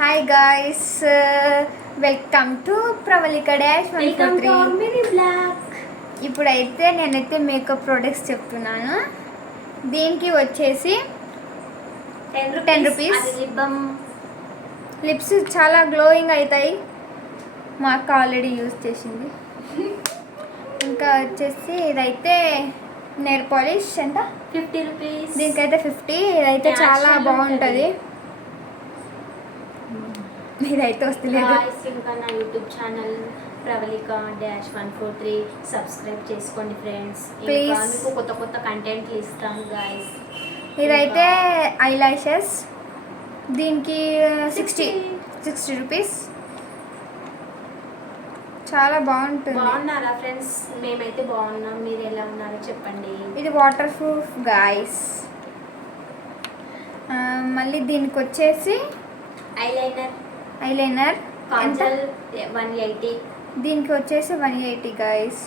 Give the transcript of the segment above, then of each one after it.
Hi guys, welcome to Pravalika dash 143. ఇప్పుడైతే నేనైతే makeup products చెప్తున్నాను. దీనికి వచ్చేసి 10 రూపీస్. లిప్స్ చాలా గ్లోయింగ్ అవుతాయి, మా అక్క ఆల్రెడీ యూజ్ చేసింది. ఇంకా వచ్చేసి ఇదైతే నెయిల్ పాలిష్ ఎంత 50 రూపీస్. దీనికైతే 50. ఇదైతే చాలా బాగుంటుంది. ఇదైతే వస్తలేదు. ఇంకా నా YouTube channel Pravalika dash 143 subscribe చేసుకోండి ఫ్రెండ్స్. ప్లీజ్. మీకు కొత్త కొత్త కంటెంట్లు ఇస్తాను గాయస్. ఇదైతే ఐ లాషెస్, దీనికి 60 రూపీస్. చాలా బాగుంటుంది. బాగున్నారా ఫ్రెండ్స్? మేమైతే బాగున్నాం, మీరు ఎలా ఉన్నారో చెప్పండి. ఇది వాటర్ ప్రూఫ్ గాయస్. మళ్ళీ దీనికి వచ్చేసి ఐలైనర్ కాజల్ 180. దీనికి వచ్చేసి 180 గాయస్.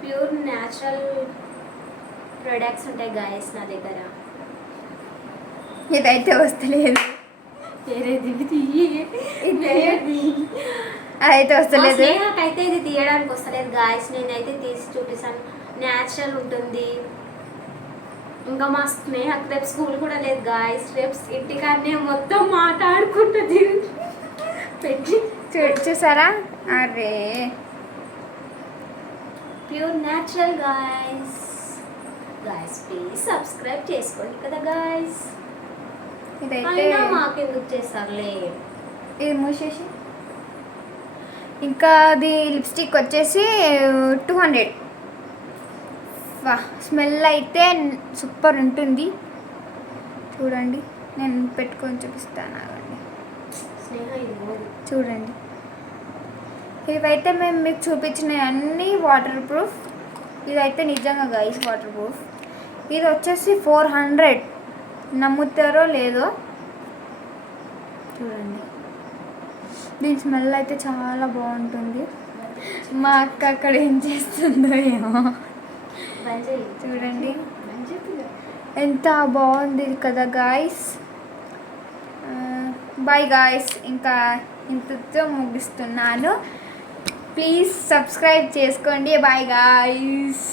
ప్యూర్ న్యాచురల్ ప్రొడక్ట్స్ ఉంటాయి గాయస్ నా దగ్గర. ఇదైతే వస్తలేదు. అదైతే వస్తలేదు. అయితే ఇది తీయడానికి వస్తలేదు గాయస్. నేనైతే తీసి చూపిస్తాను. న్యాచురల్ ఉంటుంది. ఇంకా మా స్నేహకు రేపు స్కూల్ కూడా లేదు గాయస్. రేపు ఇంటికాడనే మొత్తం మాట్లాడుకుంటుంది పెట్టి చూసారా? అరే pure natural guys. Please subscribe చేసుకోండి కదా గాయస్. ఇదైతే మాకెందుకు చేస్తారులే. ఇది మూసేసి. ఇంకా అది లిప్స్టిక్ వచ్చేసి 200. వా, స్మెల్ అయితే సూపర్ ఉంటుంది. చూడండి, నేను పెట్టుకొని చూపిస్తాను. ఆగండి, చూడండి. ఇవైతే మేము మీకు చూపించినవి అన్నీ వాటర్ ప్రూఫ్. ఇదైతే నిజంగా గైస్ వాటర్ ప్రూఫ్. ఇది వచ్చేసి 400. నమ్ముతారో లేదో చూడండి. దీని స్మెల్ అయితే చాలా బాగుంటుంది. మా అక్క అక్కడ ఏం చేస్తుందో ఏమో చూడండి, ఎంత బాగుంది కదా గాయస్. Bye guys. ఇంకా ఇంతతో ముగిస్తున్నాను. ప్లీజ్ సబ్స్క్రైబ్ చేసుకోండి. Bye guys.